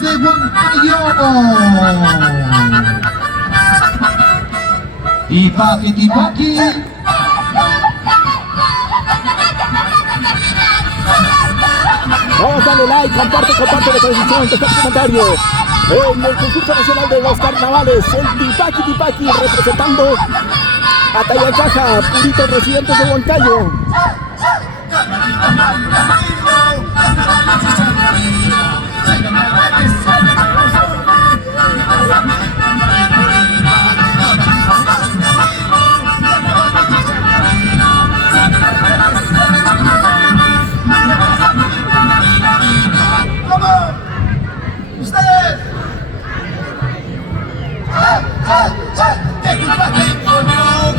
desde Huancayo. Tipaqui, tipaqui. Vamos, dale like, comparte la transmisión, deja tu comentario. En el concurso nacional de los carnavales, el Tipaqui representando a Tayacaja, puritos residentes de Huancayo.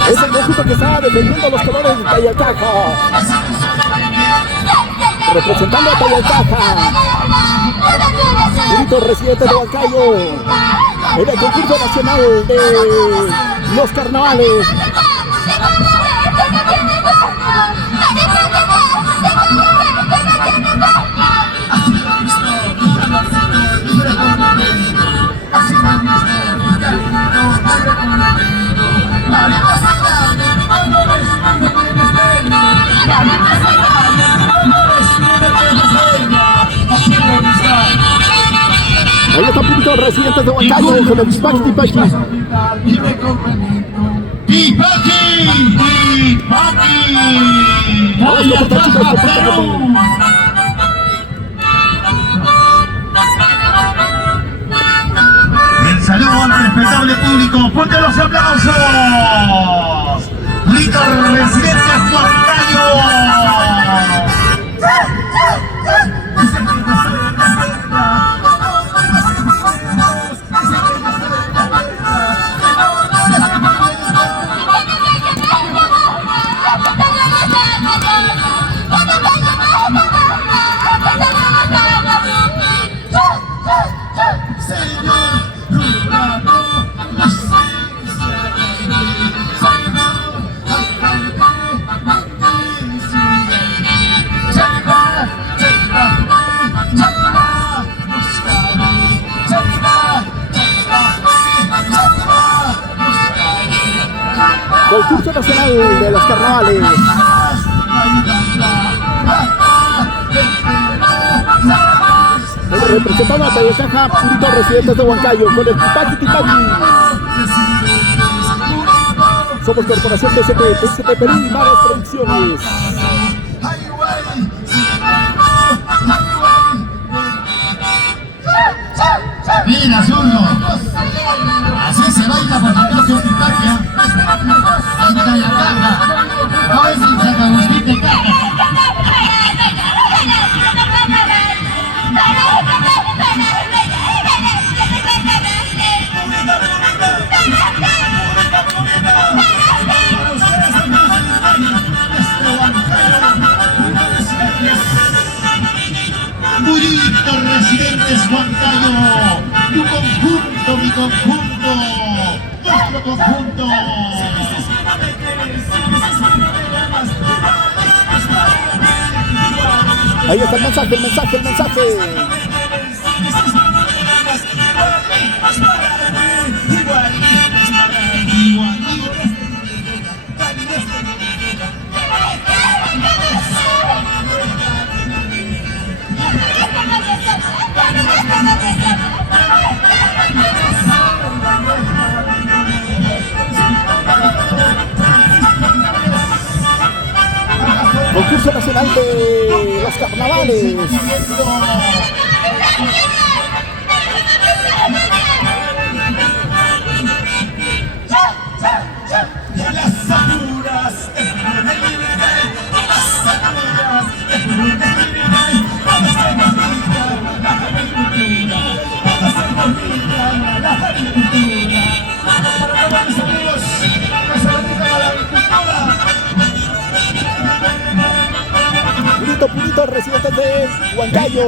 Es el conjunto que está defendiendo los colores de Tayacaja, representando a Tayacaja, puritos residentes de Huancayo, en el concurso nacional de los carnavales. Ahí están puritos residentes de Huancayo con el Tipaqui. Vamos, El saludo al respetable público. ¡Fuerte los aplausos! ¡Puritos residentes Huancayo! Concurso nacional de los carnavales. Representando a Tayacaja, puritos residentes de Huancayo con el Tipaqui. Somos Corporación TCP Perú y Maras Producciones. Mira, zurdo. Así se baila por la noche un Tipaqui. En Tayacaja. No es en San Agustín de Caja. Puritos residentes Huancayo, tu conjunto, mi conjunto, nuestro conjunto. Ahí está el mensaje. Concurso nacional de los carnavales. Puritos residentes de Huancayo.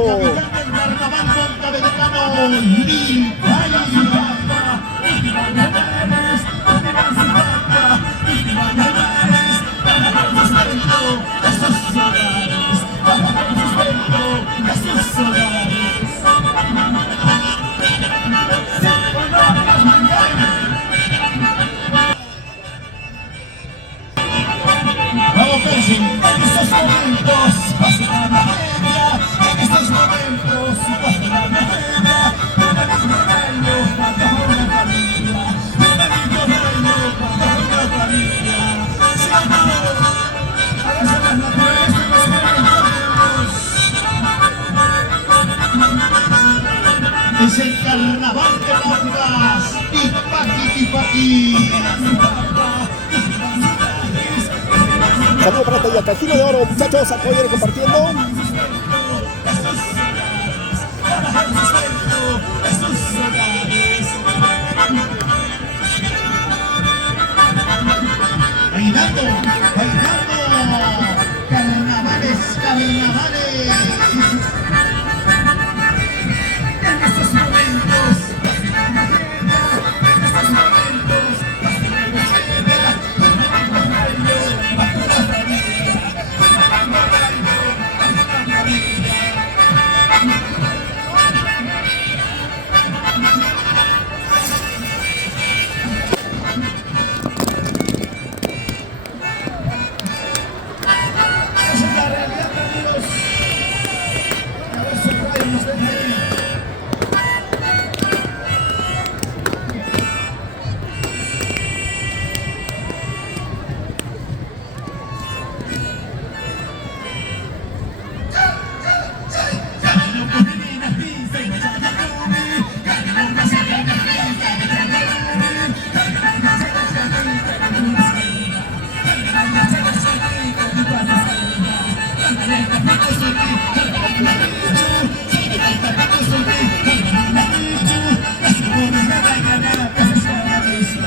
carambas. Tipaqui, tipaqui. Saludos para Tayacajino de Oro, muchachos, apoyen compartiendo. Bailando, bailando. Carnavales, carnavales. En estos momentos,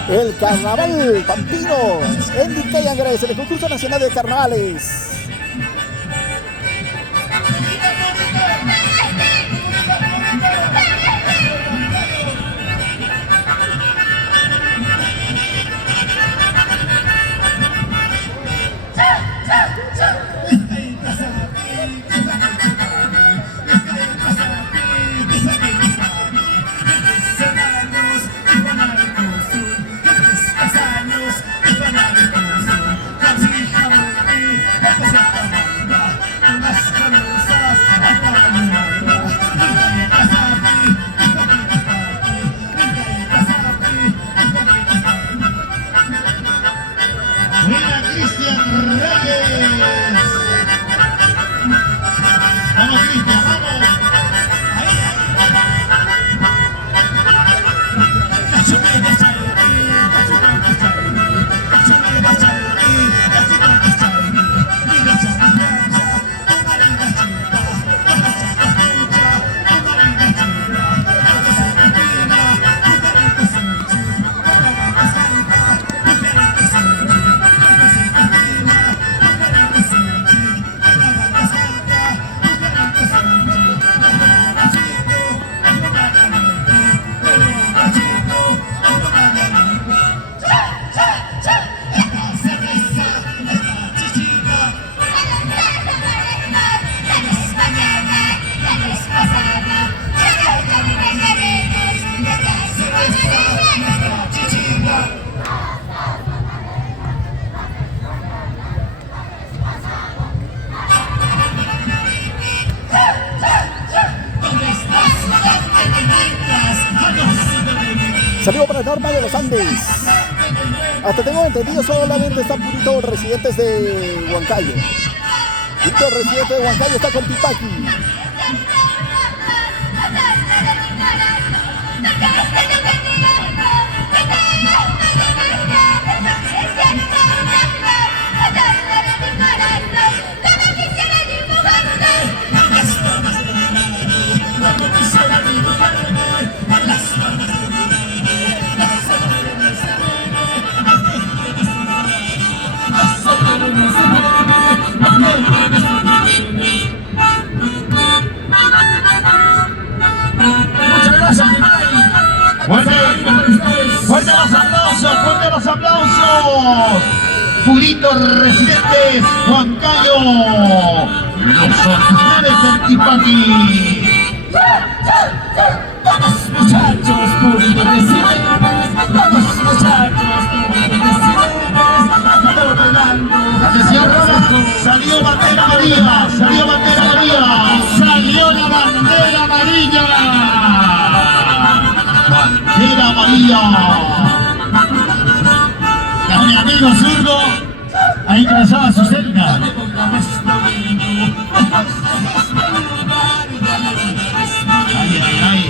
El Carnaval Pampino en Vizcaya, en el concurso nacional de carnavales. Buena Cristian Reyes. Vamos Cristian, vamos. Saludo para Norma de los Andes. Hasta tengo entendido, solamente están puritos residentes de Huancayo. Purito residente de Huancayo está con Tipaqui. Fuerte los aplausos. Purito residentes Huancayo. Los originales del Tipaqui. Vamos muchachos, Purito residentes. Vamos muchachos, Purito residentes. Atención, salió bandera amarilla. Salió bandera amarilla. Salió la bandera amarilla. Bandera amarilla. Mi amigo zurdo ha ingresado a su celda. Ay, ay, ay.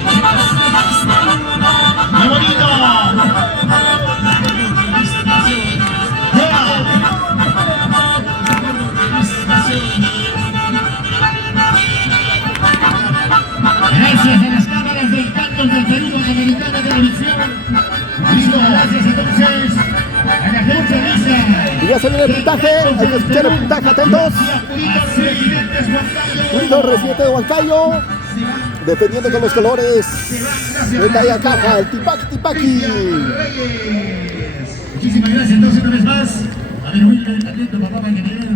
viene el puntaje. Hay que escuchar el puntaje, atentos. Purito Residente de Huancayo, defendiendo con los colores de Talla Caja, el Tipaqui Tipaqui. Muchísimas gracias entonces una vez más. A ver, Wilmer, también tu papá para que me